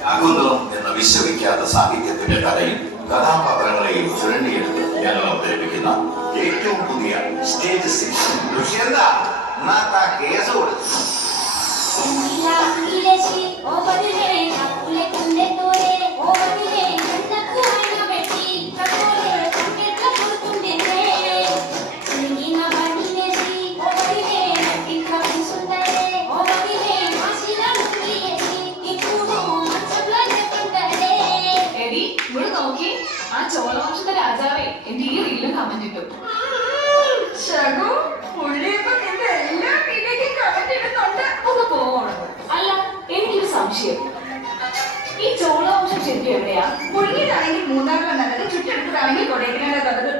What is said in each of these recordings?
ശാകുന്തളം എന്ന വിശ്വവിഖ്യാത സാഹിത്യത്തിന്റെ കഥയും കഥാപാത്രങ്ങളെയും ചുരണ്ടിയെടുത്ത് ഞങ്ങൾ അവതരിപ്പിക്കുന്ന ഏറ്റവും പുതിയ സ്റ്റേജ് സിക്സ്. ദുഷ്യന്ത കേസ് കൊടുത്തു. ചോളവംശത്തെ രാജാവേ എന്റെ ഈ റീലും കമന്റ് ഇട്ടു. ഒന്ന് പോകണം. അല്ല, എനിക്കൊരു സംശയം, ഈ ചോളവംശം ശരിക്കും എവിടെയാ? മുഴുകിയതാണെങ്കിൽ മൂന്നാറിലെ നല്ലത്, ചുറ്റെടുത്തതാണെങ്കിൽ കൊടൈക്കനാലെ നല്ലത്.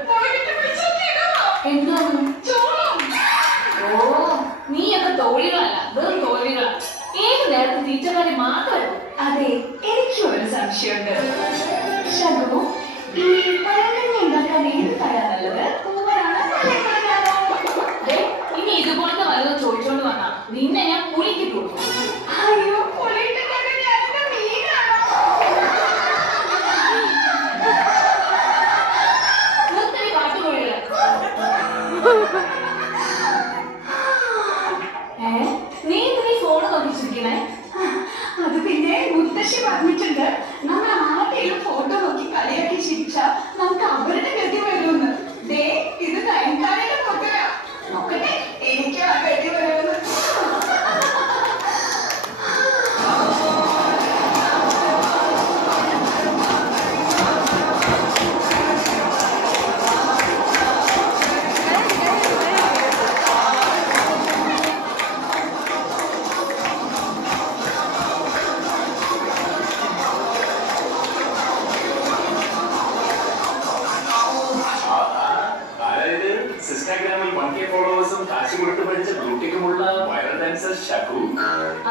എന്താണ് ചോളം? ഓ, നീയൊക്കെ തോഴികളല്ല, വെറും തോഴികളാ. ഏത് നേരത്തെ ടീച്ചർമാരെ മാത്രമല്ല. അതെ, എനിക്കും ഒരു സംശയമുണ്ട്. ഷഗു, ഈ പഴങ്കഞ്ഞി ഉണ്ടാക്കാൻ ഏത് പഴം നല്ലത്? പൂവനാണോ പഴങ്കഞ്ഞാണോ? ഇനി ഇതുപോലത്തെ വല്ലതും ചോദിച്ചോണ്ട് വന്നാ നിന്നെ ഞാൻ പുളിക്കിട്ടു കൊടുക്കും. അയ്യോ, പുളിയിട്ട് കൊണ്ടുവരുന്ന മീനാണോ? നിർത്തടി കാട്ടുകോഴികളെ. നീ എന്തിനീ ഫോണ് നോക്കിച്ചിരിക്കണേ? അത് പിന്നെ മുത്തശ്ശി പറഞ്ഞിട്ടുണ്ട്, നമ്മൾ ആരുടെയും ഫോട്ടോ നോക്കി കളിയാക്കി ചിരിച്ചാ നമുക്ക് അവരുടെ ഗതി വരുമെന്ന്. ദേ, ഇത് നയൻതാരയുടെ ഫോട്ടോയാ. നോക്കട്ടെ, എനിക്ക് ആ ഗതി വരുമെന്ന്.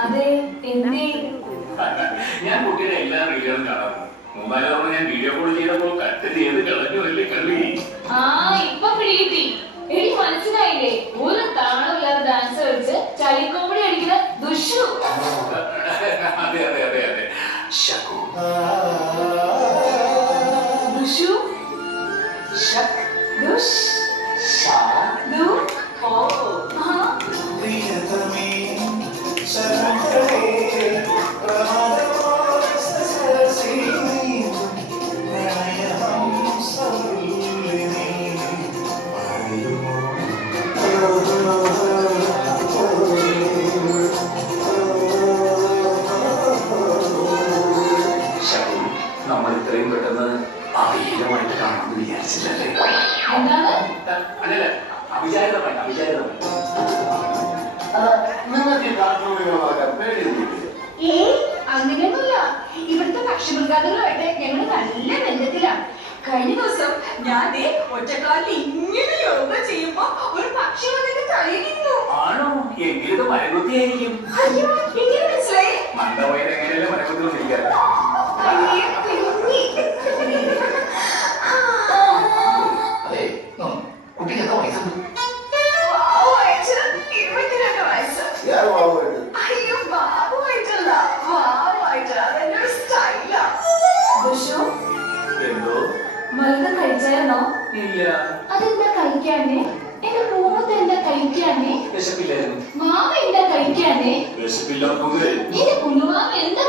അതെ, എന്തേ? ഞാൻ കുട്ടിയുടെ എല്ലാ റീലുകളും കാണാറുണ്ട്. മൂന്നാല് തവണ ഞാൻ വീഡിയോ കോൾ ചെയ്തപ്പോ കട്ട് ചെയ്ത് കളഞ്ഞു അല്ലേ കളി. ഇപ്പൊ പിടികിട്ടി. എനിക്ക് മനസ്സിലായില്ലേ, ഒരു താളമില്ലാതെ ഡാൻസ് കളിച്ച് ചളിക്കോമ്പടി അടിക്കുന്ന ദുഷു. അതെ അതെ അതെ അതെ ഷകു. ദുഷു ഷക് ദുഷ് ഷാ ദു. ഓ നമ്മൾ ഇത്രയും പെട്ടെന്ന് അവിചാരിതമായിട്ട് കാണുമെന്ന് വിചാരിച്ചില്ലല്ലേ? എന്താണ്? അല്ലല്ല, അവിചാരിതമായിട്ട് അവിചാരിതമായിട്ട്. നിങ്ങൾക്ക് കാർട്ടൂണുകളാകാൻ പേടിയൊന്നുമില്ല? അങ്ങനെയൊന്നുമില്ല. ഇവിടുത്തെ പക്ഷിമൃഗാദികളുമായിട്ട് ഞങ്ങൾ നല്ല ബന്ധത്തിലാണ്. കഴിഞ്ഞ ദിവസം ഞാൻ ഒറ്റക്കാലിൽ ഇങ്ങനെ യോഗ ചെയ്യുമ്പോ ഒരു പക്ഷി വന്നിട്ട് തലയിരുന്നു. ആണോ? എങ്കിലും മരകുത്തിയായിരിക്കും. അയ്യോ, എങ്ങനെ മനസ്സിലായി? മണ്ടപോയത് എങ്ങനെയല്ലേ മരകുത്തി വന്നിരിക്കാറ്? അതെ, കുട്ടിക്ക് എത്ര വയസ്സുണ്ട്? 22 വയസ്സ്. അയ്യോ, ബാബുവായിട്ടല്ല, ബാബുവായിട്ടല്ല. അതെന്റെ ഒരു സ്റ്റൈലാ. ദുഷു, എന്തോ? മരുന്ന് കഴിച്ചായിരുന്നോ? ഇല്ല. അതെന്താ കഴിക്കാനേ? എന്റെ മൂത്ത് എന്താ കഴിക്കാനേ? വിശപ്പില്ലായിരുന്നു. മാമ എന്താ കഴിക്കാനേ? വിശപ്പില്ലാത്തത് എന്റെ കുഞ്ഞുമാമ എന്താ